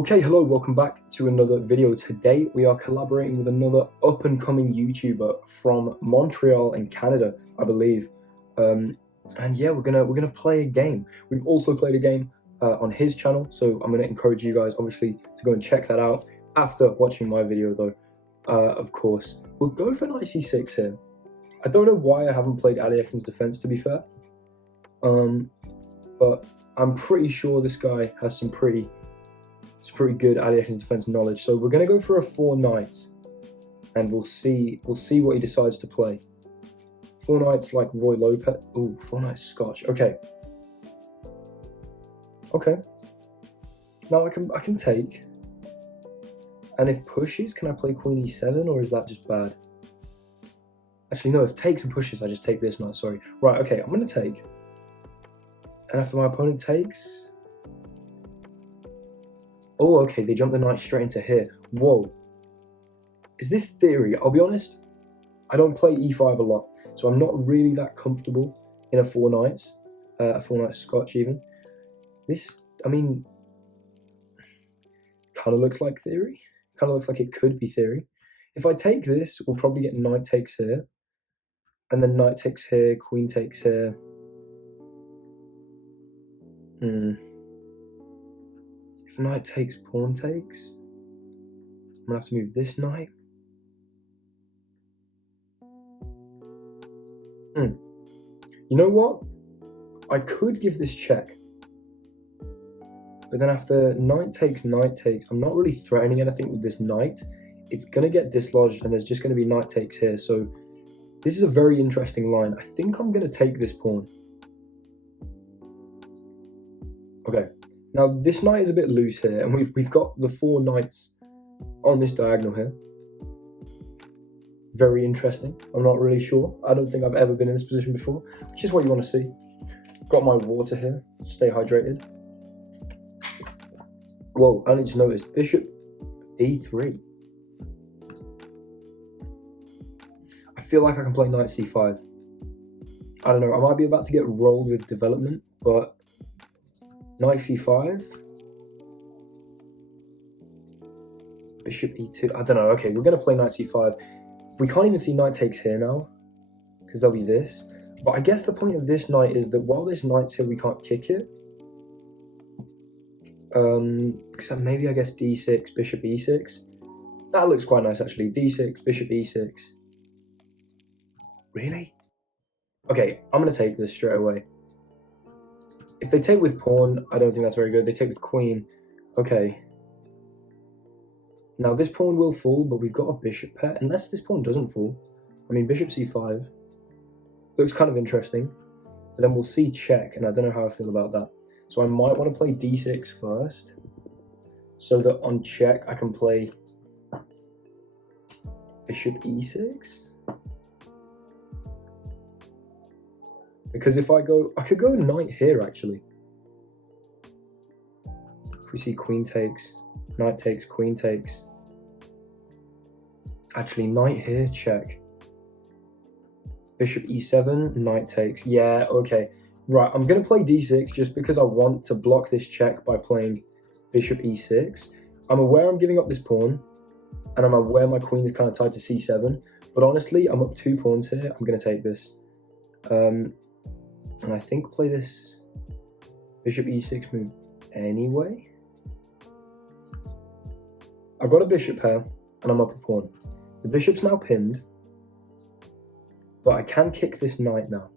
Okay, hello, welcome back to another video. Today we are collaborating with another up-and-coming YouTuber from Montreal in Canada, I believe. And yeah, we're gonna play a game. We've also played a game on his channel, so I'm gonna encourage you guys, obviously, to go and check that out after watching my video, though. Of course, we'll go for knight c6 here. I don't know why I haven't played Ali Ekin's defense, to be fair. But I'm pretty sure this guy has some pretty good Ali Ekin's defense knowledge. So we're gonna go for a 4 knights, and we'll see what he decides to play. 4 knights like Roy Lopez. Ooh, 4 knights Scotch. Okay. Now I can take. And if pushes, can I play Queen e7, or is that just bad? Actually, no. If takes and pushes, I just take this knight. Sorry. Right. Okay. I'm gonna take. And after my opponent takes. Oh, okay, they jump the knight straight into here. Whoa. Is this theory? I'll be honest, I don't play e5 a lot, so I'm not really that comfortable in a 4 knights, a 4 knight Scotch even. This, I mean, kind of looks like theory. Kind of looks like it could be theory. If I take this, we'll probably get knight takes here. And then knight takes here, queen takes here. If knight takes, pawn takes, I'm gonna have to move this knight. You know what? I could give this check. But then after knight takes, I'm not really threatening anything with this knight. It's gonna get dislodged and there's just gonna be knight takes here. So this is a very interesting line. I think I'm gonna take this pawn. Okay. Now, this knight is a bit loose here, and we've got the 4 knights on this diagonal here. Very interesting. I'm not really sure. I don't think I've ever been in this position before, which is what you want to see. Got my water here. Stay hydrated. Whoa, I only just noticed. Bishop d3. I feel like I can play knight c5. I don't know. I might be about to get rolled with development, but... Knight c5, bishop e2. I don't know. Okay, we're gonna play knight c5. We can't even see knight takes here now because there'll be this. But I guess the point of this knight is that while this knight's here, we can't kick it. Except maybe I guess d6, bishop e6. That looks quite nice actually. D6, bishop e6. Really? Okay, I'm gonna take this straight away. If they take with pawn, I don't think that's very good. They take with queen. Okay. Now this pawn will fall, but we've got a bishop pair. Unless this pawn doesn't fall. I mean, bishop c5. Looks kind of interesting. But then we'll see check, and I don't know how I feel about that. So I might want to play d6 first. So that on check, I can play bishop e6. Because if I could go knight here actually. If we see queen takes, knight takes, queen takes. Actually, knight here, check. Bishop e7, knight takes. Yeah, okay. Right, I'm going to play d6 just because I want to block this check by playing bishop e6. I'm aware I'm giving up this pawn, and I'm aware my queen is kind of tied to c7. But honestly, I'm up 2 pawns here. I'm going to take this. And I think play this bishop e6 move anyway. I've got a bishop pair and I'm up a pawn. The bishop's now pinned, but I can kick this knight now,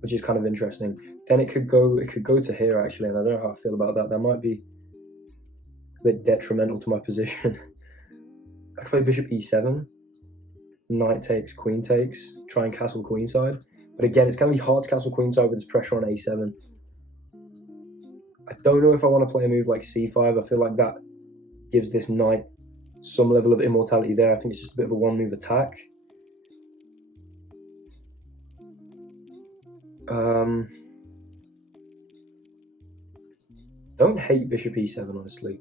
which is kind of interesting. Then it could go to here actually, and I don't know how I feel about that. That might be a bit detrimental to my position. I could play bishop e7, knight takes, queen takes, try and castle queenside. But again, it's going to be hard to castle queenside with this pressure on a7. I don't know if I want to play a move like c5. I feel like that gives this knight some level of immortality there. I think it's just a bit of a one-move attack. Don't hate bishop e7, honestly.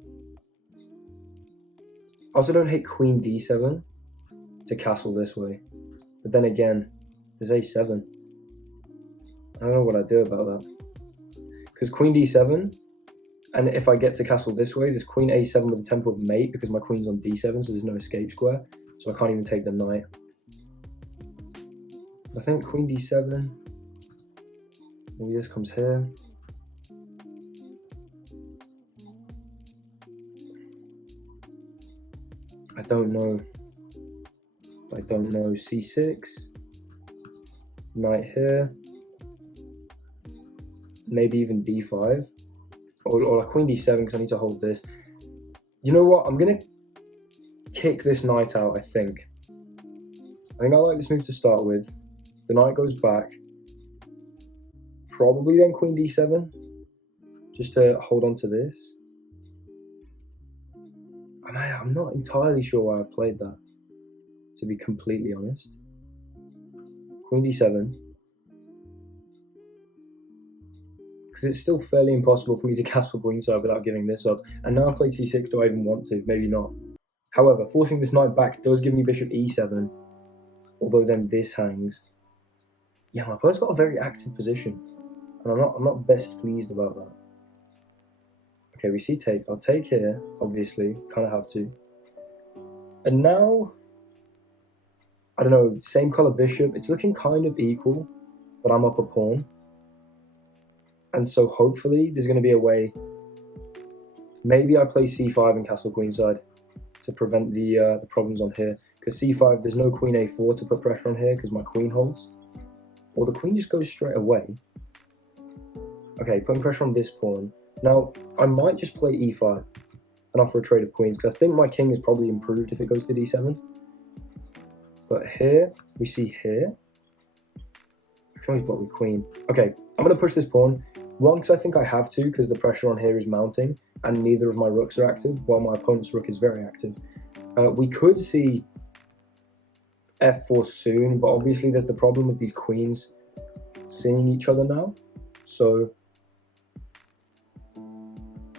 I also don't hate queen d7 to castle this way. But then again, there's a7. I don't know what I'd do about that. Because queen d7, And if I get to castle this way, there's queen a7 with the tempo of mate because my queen's on d7, so there's no escape square. So I can't even take the knight. I think queen d7. Maybe this comes here. I don't know. c6. Knight here. Maybe even d5. Or like queen d7 because I need to hold this. You know what? I'm going to kick this knight out, I think. I like this move to start with. The knight goes back. Probably then queen d7. Just to hold on to this. I'm not entirely sure why I've played that, to be completely honest. Queen d7. Because it's still fairly impossible for me to castle queenside without giving this up. And now I've played c6, do I even want to? Maybe not. However, forcing this knight back does give me bishop e7. Although then this hangs. Yeah, my opponent's got a very active position. And I'm not best pleased about that. Okay, we see take. I'll take here, obviously. Kind of have to. And now, I don't know, same color bishop. It's looking kind of equal, but I'm up a pawn. And so hopefully there's going to be a way. Maybe I play c5 and castle queenside to prevent the problems on here. Because c5, there's no queen a4 to put pressure on here because my queen holds. Or the queen just goes straight away. Okay, putting pressure on this pawn. Now, I might just play e5 and offer a trade of queens, because I think my king is probably improved if it goes to d7. But here, we see here. I can always block with queen. Okay, I'm going to push this pawn. One, because I think I have to, because the pressure on here is mounting, and neither of my rooks are active, while my opponent's rook is very active. We could see f4 soon, but obviously there's the problem with these queens seeing each other now. So,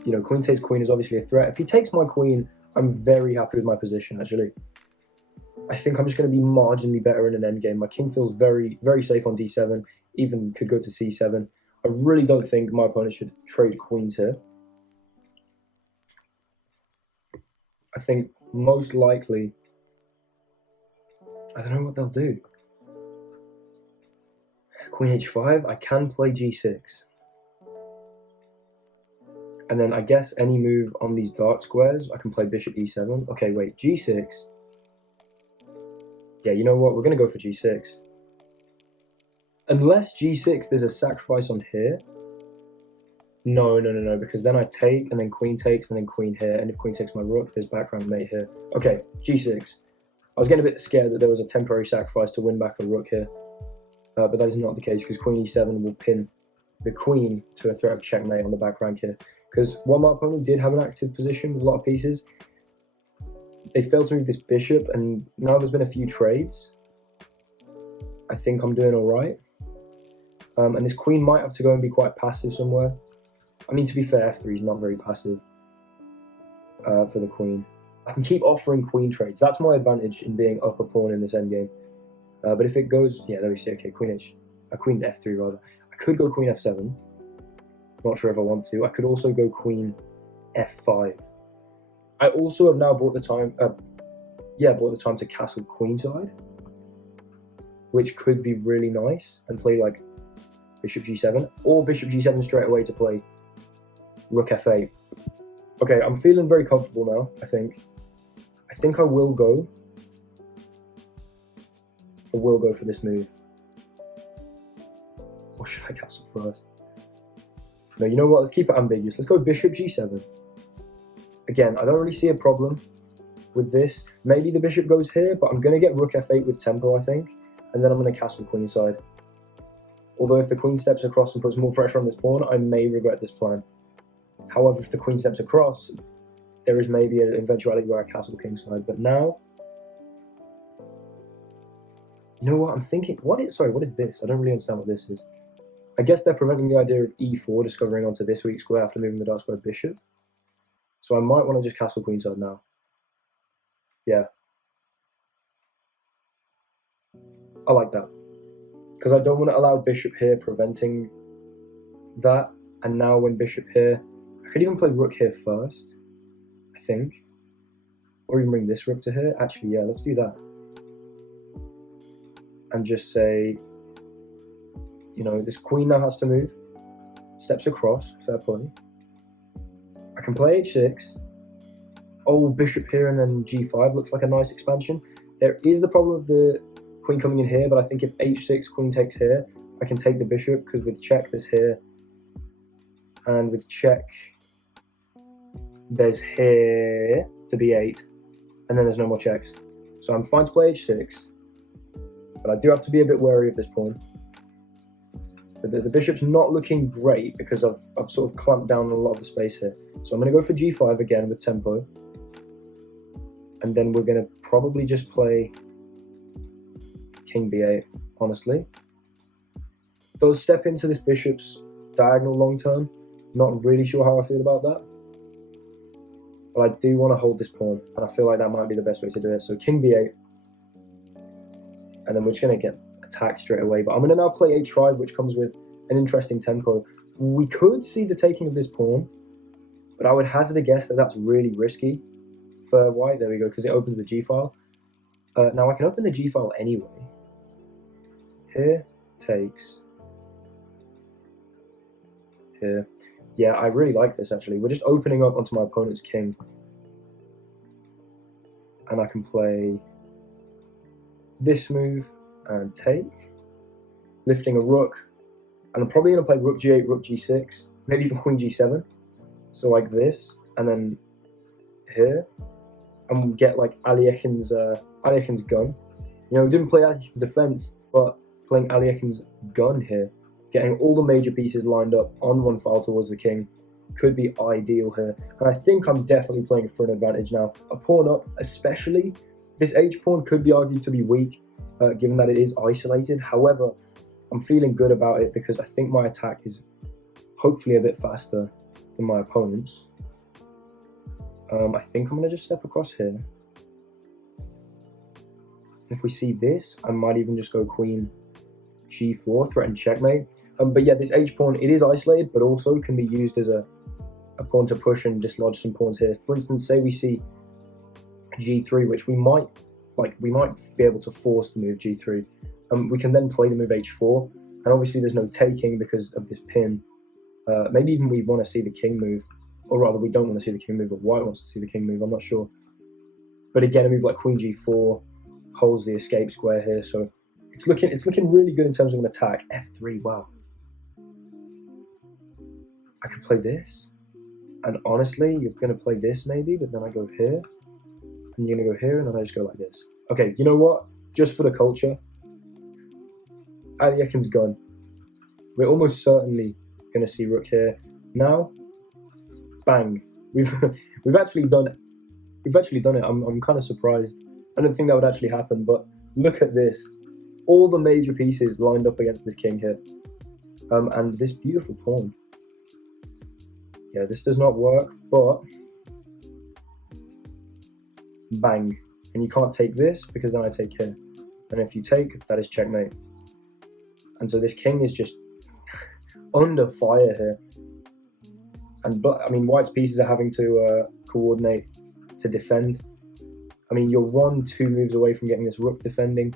you know, queen takes queen is obviously a threat. If he takes my queen, I'm very happy with my position, actually. I think I'm just going to be marginally better in an endgame. My king feels very, very safe on d7, even could go to c7. I really don't think my opponent should trade queens here. I think most likely, I don't know what they'll do. Queen h5, I can play g6. And then I guess any move on these dark squares, I can play bishop e7. Okay, wait, g6. Yeah, you know what? We're going to go for g6. Unless g6, there's a sacrifice on here. No, because then I take, and then queen takes, and then queen here. And if queen takes my rook, there's background mate here. Okay, g6. I was getting a bit scared that there was a temporary sacrifice to win back a rook here. But that is not the case, because queen e7 will pin the queen to a threat of checkmate on the back rank here. Because while my opponent did have an active position with a lot of pieces, they failed to move this bishop, and now there's been a few trades. I think I'm doing all right. And this queen might have to go and be quite passive somewhere. I mean, to be fair, f3 is not very passive for the queen. I can keep offering queen trades. That's my advantage in being up a pawn in this endgame. But if it goes, yeah, there we see. Okay, queen f3 rather. I could go queen f7. Not sure if I want to. I could also go queen f5. I also have now bought the time. Bought the time to castle queenside, which could be really nice, and play like bishop g7 or bishop g7 straight away to play rook f8. Okay, I'm feeling very comfortable now. I think I will go. I will go for this move. Or should I castle first? No, you know what? Let's keep it ambiguous. Let's go bishop g7. Again, I don't really see a problem with this. Maybe the bishop goes here, but I'm going to get rook f8 with tempo, I think. And then I'm going to castle queenside. Although if the queen steps across and puts more pressure on this pawn, I may regret this plan. However, if the queen steps across, there is maybe an eventuality where I castle kingside. But now, you know what? I'm thinking, what is this? I don't really understand what this is. I guess they're preventing the idea of e4 discovering onto this weak square after moving the dark square bishop. So I might want to just castle queenside now. Yeah. I like that. Because I don't want to allow bishop here preventing that. And now when bishop here, I I could even play rook here first, I think. Or even bring this rook to here. Actually, yeah, let's do that. And just say, you know, this queen now has to move. Steps across, fair play. I can play h6. Oh, bishop here and then g5 looks like a nice expansion. There is the problem of the queen coming in here, but I think if h6, queen takes here, I can take the bishop, because with check there's here, and with check there's here to b8, and then there's no more checks. So I'm fine to play h6, but I do have to be a bit wary of this pawn. The bishop's not looking great because I've sort of clamped down on a lot of the space here. So I'm going to go for g5 again with tempo. And then we're going to probably just play king b8, honestly. Does step into this bishop's diagonal long term. Not really sure how I feel about that. But I do want to hold this pawn, and I feel like that might be the best way to do it. So king b8. And then we're just going to get attacked straight away. But I'm going to now play h5, which comes with an interesting tempo. We could see the taking of this pawn, but I would hazard a guess that that's really risky for white. There we go, because it opens the g file. Now I can open the g file anyway. Here, takes. Here. Yeah, I really like this actually. We're just opening up onto my opponent's king. And I can play this move and take, lifting a rook, and I'm probably going to play rook g8, rook g6, maybe even queen g7, so like this, and then here, and we'll get like Aliekin's gun. You know, we didn't play Aliekin's defense, but playing Aliekin's gun here, getting all the major pieces lined up on one file towards the king, could be ideal here. And I think I'm definitely playing for an advantage now. A pawn up, especially, this h pawn could be argued to be weak, given that it is isolated. However, I'm feeling good about it because I think my attack is hopefully a bit faster than my opponent's. I think I'm going to just step across here. If we see this, I might even just go queen g4, threaten checkmate. But yeah, this h-pawn, it is isolated, but also can be used as a pawn to push and dislodge some pawns here. For instance, say we see g3, which we might be able to force the move g3. We can then play the move h4, and obviously there's no taking because of this pin. Maybe even we want to see the king move, or rather we don't want to see the king move, or white wants to see the king move, I'm not sure. But again, a move like queen g4 holds the escape square here, so it's looking really good in terms of an attack. f3, wow. I could play this, and honestly, you're going to play this maybe, but then I go here, and you're going to go here, and then I just go like this. Okay, you know what? Just for the culture, Aliekin's gun. We're almost certainly going to see rook here. Now, bang. We've actually done it. I'm kind of surprised. I didn't think that would actually happen, but look at this. All the major pieces lined up against this king here. And this beautiful pawn. Yeah, this does not work, but bang. And you can't take this because then I take here. And if you take, that is checkmate. And so this king is just under fire here. And I mean, white's pieces are having to coordinate to defend. I mean, you're 1-2 moves away from getting this rook defending.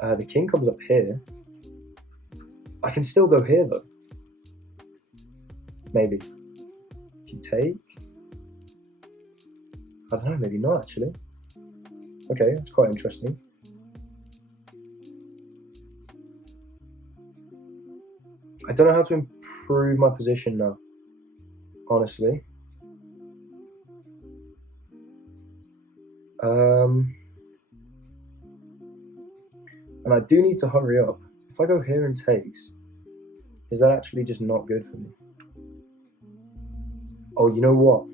The king comes up here. I can still go here though. Maybe. If you take. I don't know, maybe not actually. Okay, that's quite interesting. I don't know how to improve my position now, honestly. And I do need to hurry up. If I go here and takes, is that actually just not good for me? Oh, you know what?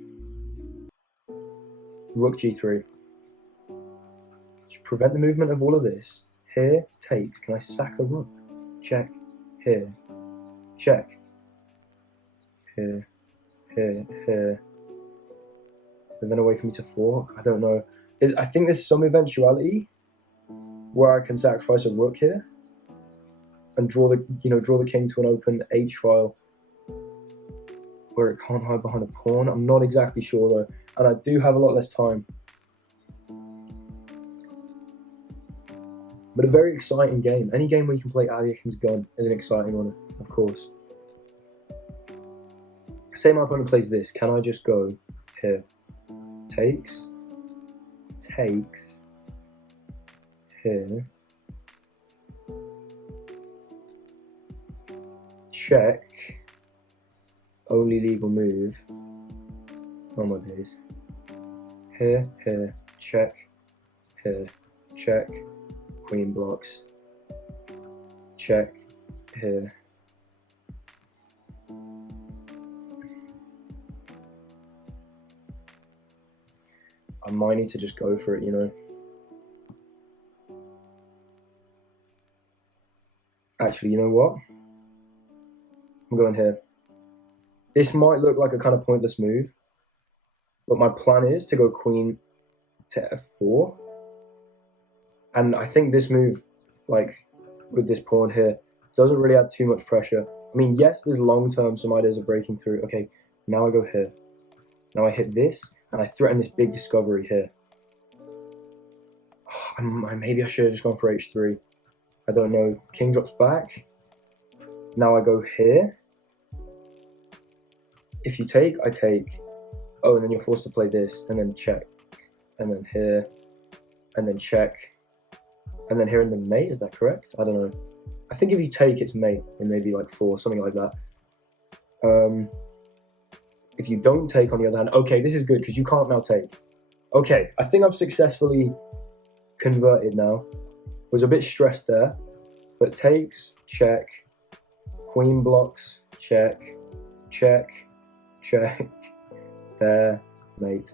Rook g3. To prevent the movement of all of this, here, takes, can I sack a rook? Check, here, check, here, here, here. Is there then a way for me to fork? I don't know. I think there's some eventuality where I can sacrifice a rook here and draw the king to an open h file. where it can't hide behind a pawn. I'm not exactly sure though, and I do have a lot less time. But a very exciting game. Any game where you can play Alyakin's gun is an exciting one, of course. Say my opponent plays this, can I just go here? Takes, here, check, only legal move, oh my days, here, check, here, check, queen blocks, check, here. I might need to just go for it, you know. Actually, you know what? I'm going here. This might look like a kind of pointless move, but my plan is to go queen to f4. And I think this move, like with this pawn here, doesn't really add too much pressure. I mean, yes, there's long-term some ideas of breaking through. Okay, now I go here. Now I hit this, and I threaten this big discovery here. Oh, maybe I should have just gone for h3. I don't know. King drops back. Now I go here. If you take, I take. Oh, and then you're forced to play this, and then check. And then here, and then check. And then here and then mate, is that correct? I don't know. I think if you take, it's mate, and maybe like 4, something like that. If you don't take, on the other hand, okay, this is good because you can't now take. Okay, I think I've successfully converted now. Was a bit stressed there, but takes, check, queen blocks, check, check, check, there, mate.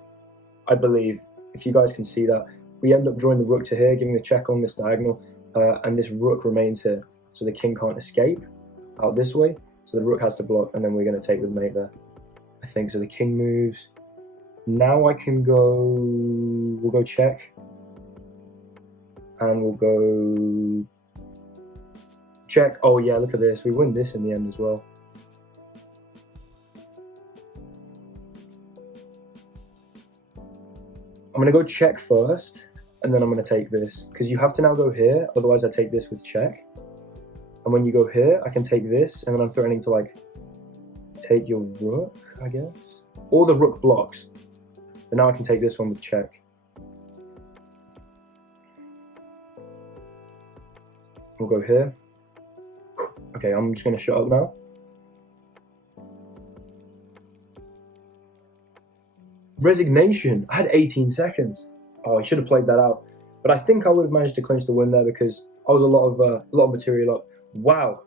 I believe, if you guys can see that, we end up drawing the rook to here, giving the check on this diagonal, and this rook remains here, so the king can't escape out this way, so the rook has to block, and then we're going to take with mate there. I think so. The king moves. Now I can go. We'll go check, and we'll go check. Oh yeah, look at this. We win this in the end as well. I'm gonna go check first, and then I'm gonna take this because you have to now go here. Otherwise, I take this with check. And when you go here, I can take this, and then I'm threatening to like take your rook, I guess, or the rook blocks. But now I can take this one with check. We'll go here. Okay, I'm just gonna shut up now. Resignation. I had 18 seconds. Oh, I should have played that out. But I think I would have managed to clinch the win there because I was a lot of material up. Wow,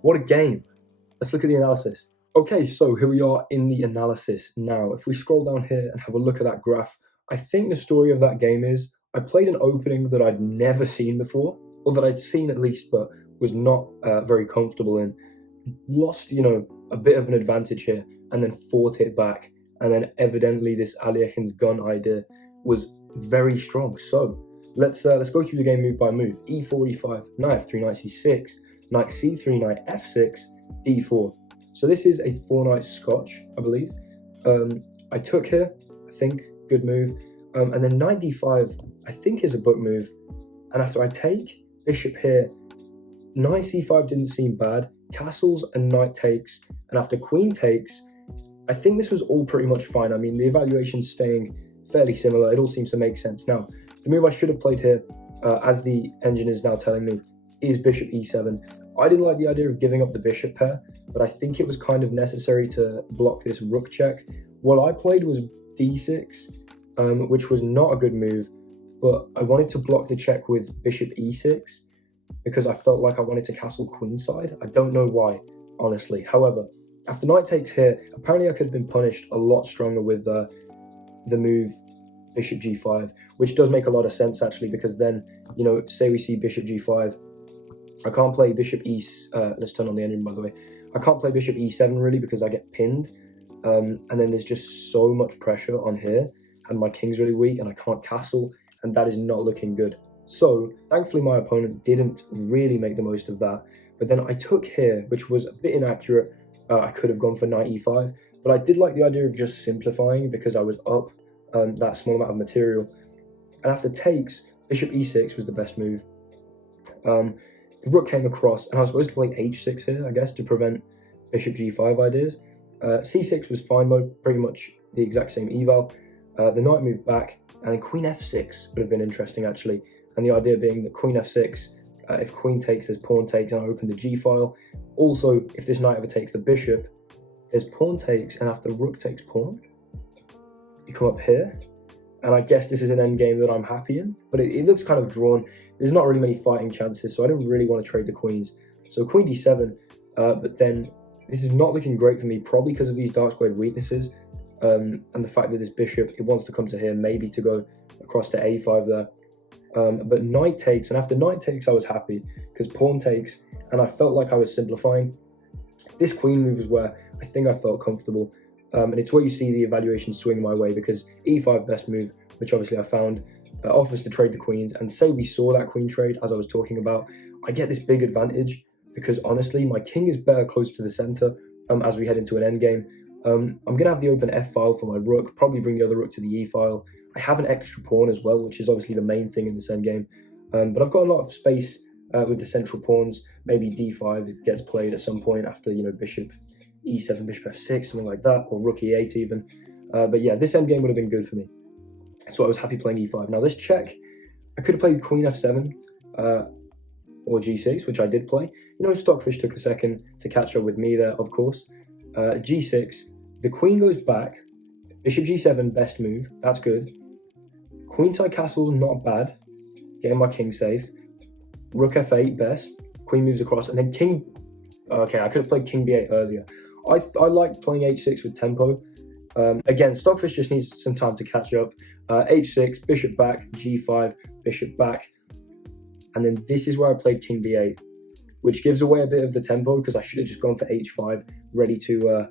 what a game. Let's look at the analysis. Okay, so here we are in the analysis now. If we scroll down here and have a look at that graph, I think the story of that game is I played an opening that I'd never seen before, or that I'd seen at least, but was not very comfortable in. Lost, you know, a bit of an advantage here, and then fought it back. And then evidently this Alyakin's gun idea was very strong. So let's go through the game move by move. E4, E5, knight f3, knight c6, knight c3, knight f6, d4. So this is a 4-knight scotch, I believe. I took here, I think, good move. And then knight d5, I think is a book move. And after I take, bishop here, knight c5 didn't seem bad. Castles and knight takes. And after queen takes, I think this was all pretty much fine. I mean, the evaluation's staying fairly similar. It all seems to make sense. Now, the move I should have played here, as the engine is now telling me, is bishop e7. I didn't like the idea of giving up the bishop pair, but I think it was kind of necessary to block this rook check. What I played was d6, which was not a good move, but I wanted to block the check with bishop e6 because I felt like I wanted to castle queenside. I don't know why, honestly. However, after knight takes here, apparently I could have been punished a lot stronger with the move bishop g5, which does make a lot of sense actually, because then, you know, say we see bishop g5, I can't play bishop let's turn on the engine by the way. I can't play bishop e7 really because I get pinned, and then there's just so much pressure on here, and my king's really weak and I can't castle, and that is not looking good. So thankfully my opponent didn't really make the most of that, but then I took here, which was a bit inaccurate. I could have gone for knight e5, But I did like the idea of just simplifying because I was up that small amount of material. And after takes, bishop e6 was the best move. The rook came across, and I was supposed to play h6 here, I guess, to prevent bishop g5 ideas. c6 was fine though, pretty much the exact same eval. The knight moved back, and then queen f6 would have been interesting actually. And the idea being that queen f6, if queen takes, there's pawn takes, and I open the g file. Also, if this knight ever takes the bishop, there's pawn takes, and after rook takes pawn, you come up here. And I guess this is an endgame that I'm happy in, but it looks kind of drawn. There's not really many fighting chances, so I don't really want to trade the queens. So queen d7, but then this is not looking great for me, probably because of these dark squared weaknesses, and the fact that this bishop, it wants to come to here, maybe to go across to a5 there. But knight takes, and after knight takes, I was happy, because pawn takes, and I felt like I was simplifying. This queen move is where I think I felt comfortable. And it's where you see the evaluation swing my way, because e5 best move, which obviously I found, offers to trade the queens. And say we saw that queen trade, as I was talking about, I get this big advantage because honestly, my king is better close to the center as we head into an endgame. I'm going to have the open f file for my rook, probably bring the other rook to the e file. I have an extra pawn as well, which is obviously the main thing in this endgame. But I've got a lot of space with the central pawns. Maybe d5 gets played at some point after, bishop e7, bishop f6, something like that, or rook e8 even. But yeah, this endgame would have been good for me. So I was happy playing e5. Now this check, I could have played queen f7 or g6, which I did play. Stockfish took a second to catch up with me there, of course. g6, the queen goes back. Bishop g7, best move, that's good. Queenside castle's not bad, getting my king safe. Rook f8, best. Queen moves across, and then king... Okay, I could have played king b8 earlier. I like playing h6 with tempo. Again, Stockfish just needs some time to catch up. h6, bishop back, g5, bishop back. And then this is where I played king b8, which gives away a bit of the tempo because I should have just gone for h5, ready to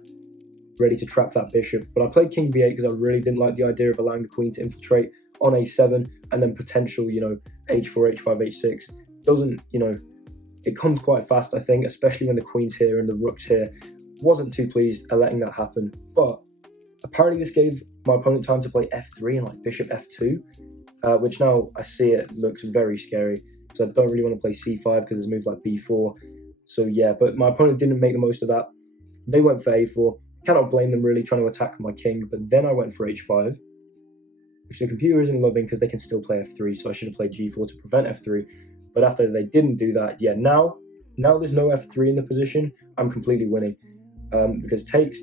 trap that bishop. But I played king b8 because I really didn't like the idea of allowing the queen to infiltrate on a7 and then potential, h4, h5, h6. Doesn't, it comes quite fast, I think, especially when the queen's here and the rook's here. Wasn't too pleased at letting that happen. But apparently this gave my opponent time to play f3 and like bishop f2, which now I see it looks very scary. So I don't really want to play c5 because there's moves like b4. So yeah, but my opponent didn't make the most of that. They went for a4. Cannot blame them really trying to attack my king, but then I went for h5, which the computer isn't loving because they can still play f3, so I should have played g4 to prevent f3. But after they didn't do that, yeah, now there's no f3 in the position, I'm completely winning. Because takes,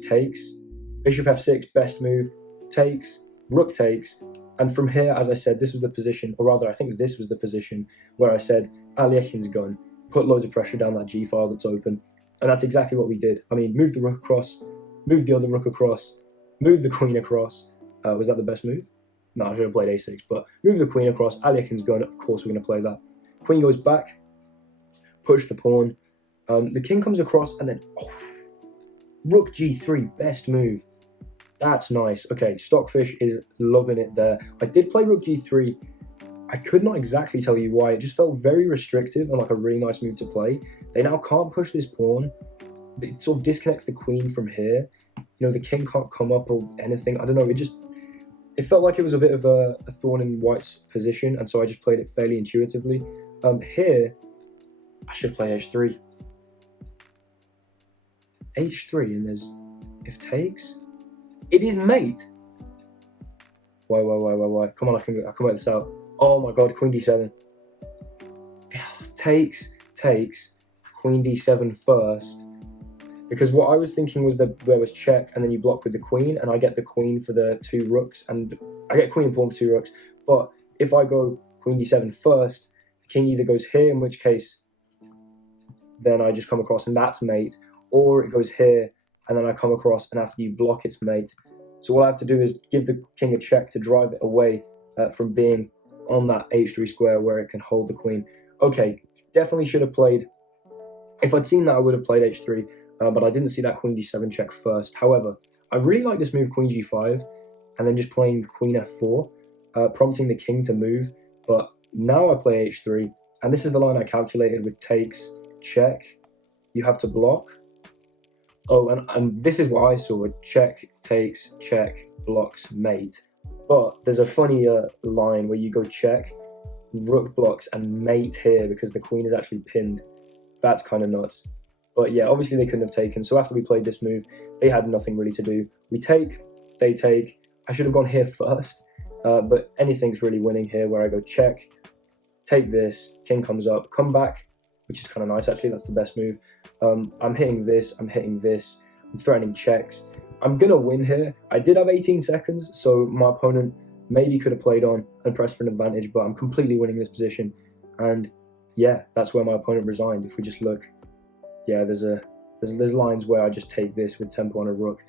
bishop f6, best move, takes, rook takes, and from here, as I said, this was the position, or rather I think this was the position where I said, Aliekin's gone, put loads of pressure down that g file that's open, and that's exactly what we did. I mean, move the rook across, move the other rook across, move the queen across. Was that the best move? No, I should have played a6, but move the queen across, Aliekin's gone, of course we're going to play that. Queen goes back, push the pawn, the king comes across, and then rook g3, best move. That's nice. Okay, Stockfish is loving it there. I did play rook g3. I could not exactly tell you why. It just felt very restrictive and like a really nice move to play. They now can't push this pawn. It sort of disconnects the queen from here. The king can't come up or anything. I don't know. It felt like it was a bit of a thorn in White's position, and so I just played it fairly intuitively. Here, I should play h3. h3, and there's... if takes... It is mate. Why? Come on, I can work this out. Oh my god, queen d7. Takes, queen d7 first. Because what I was thinking was that there was check, and then you block with the queen, and I get the queen for the two rooks, and I get queen and pawn for two rooks. But if I go queen d7 first, the king either goes here, in which case, then I just come across, and that's mate, or it goes here, and then I come across, and after you block, it's mate. So what I have to do is give the king a check to drive it away from being on that h3 square where it can hold the queen. Okay, definitely should have played... If I'd seen that, I would have played h3, but I didn't see that queen d7 check first. However, I really like this move queen g5, and then just playing queen f4, prompting the king to move. But now I play h3, and this is the line I calculated with takes, check, you have to block. Oh, and this is what I saw: check, takes, check, blocks, mate. But there's a funnier line where you go check, rook blocks, and mate here because the queen is actually pinned. That's kind of nuts. But yeah, obviously they couldn't have taken. So after we played this move, they had nothing really to do. We take, they take. I should have gone here first, but anything's really winning here where I go check, take this, king comes up, come back, which is kind of nice actually. That's the best move. I'm hitting this, I'm threatening checks. I'm gonna win here. I did have 18 seconds, so my opponent maybe could have played on and pressed for an advantage, but I'm completely winning this position. And yeah, that's where my opponent resigned. If we just look, yeah, there's lines where I just take this with tempo on a rook.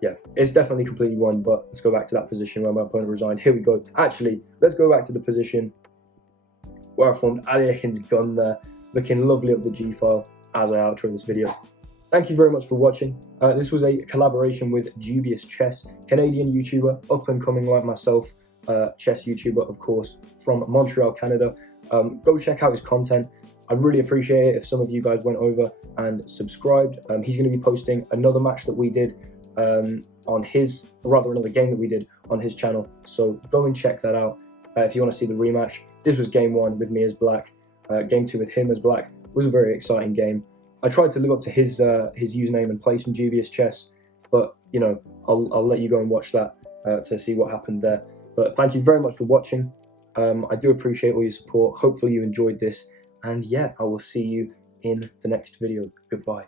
Yeah, it's definitely completely won, but let's go back to that position where my opponent resigned. Here we go. Actually, let's go back to the position where I formed Ali Ekin's gun there, looking lovely up the G file as I outro this video. Thank you very much for watching. This was a collaboration with Dubious Chess, Canadian YouTuber, up and coming like myself, chess YouTuber, of course, from Montreal, Canada. Go check out his content. I'd really appreciate it if some of you guys went over and subscribed. He's going to be posting another match that we did on his, or rather another game that we did on his channel. So go and check that out if you want to see the rematch. This was game 1 with me as black. Game 2 with him as black was a very exciting game. I tried to live up to his username and play some dubious chess, but you know, I'll let you go and watch that to see what happened there. But thank you very much for watching. I do appreciate all your support. Hopefully you enjoyed this, and yeah, I will see you in the next video. Goodbye.